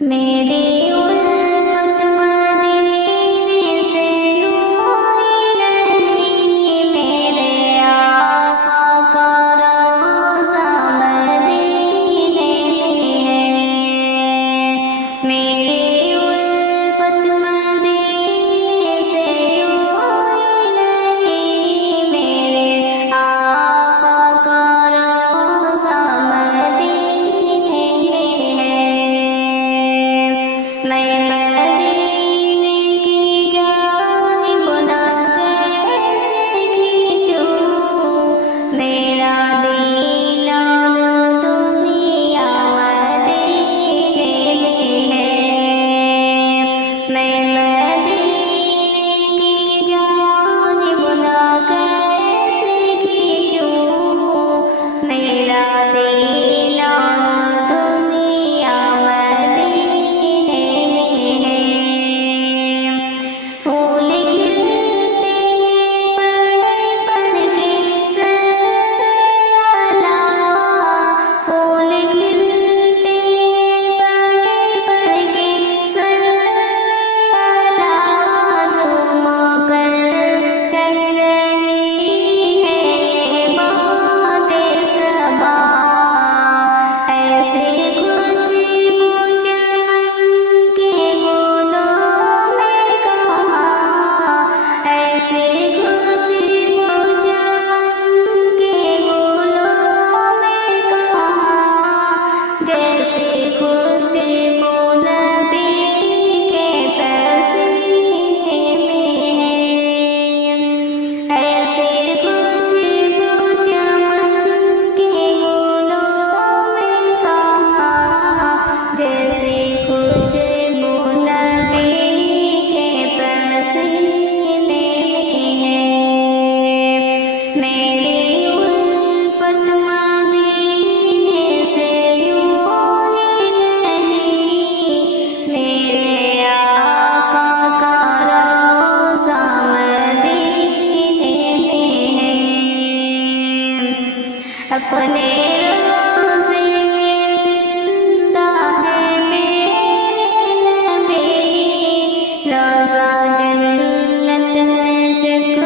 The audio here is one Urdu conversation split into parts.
میری الفت مدینے سے یوں ہی نہیں، میرے آقا کا روضہ مدینے میں ہے۔ میری الفت مدینے سے یوں ہی نہیں، میرے آقا کا روضہ مدینے میں ہے۔ میں مدینے کی جانب نہ کیسے کھینچوں، میرا دین اور دنیا مدینے میں ہے۔ میں مدینے کی جانب نہ کیسے کھینچوں، میرا دین اور دنیا مدینے میں ہے۔ پھول کھلتے ہیں پڑھ پڑھ کے سلام، پھول کھلتے ہیں پڑھ پڑھ کے سلام، جھوم کر کہہ رہی ہے یہ باتیں صبا، ایسی خوشبو چمن کے گلوں میں کہاں، ایسی خوشبو چمن کے گلوں میں کہاں، جیسی خوشبو نبی کے پسینے میں ہے۔ ایسی خوشبو چمن کے گلوں میں کہاں، جیسی خوشبو نبی کے پسینے میں ہے۔ میری الفت مدینے سے یوں ہی نہیں، میرے آقا کا روضہ مدینے میں ہے۔ اپنے روضے میں زندہ ہے میرے نبی، روضہ جنت ہے شک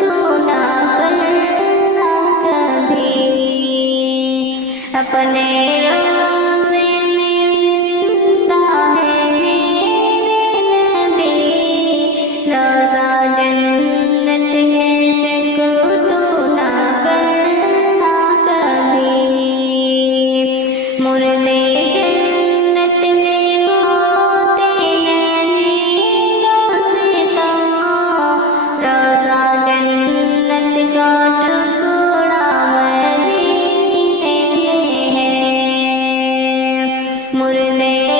تو نہ کرنا کبھی۔ اپنے روضے میں زندہ ہے میرے نبی، روضہ جنت ہے شک تو نہ کرنا کبھی۔ مردے جنت میں ہوتے نہیں دوستا، روضہ جنت کا ٹکڑا مدینے میں ہے۔ مردے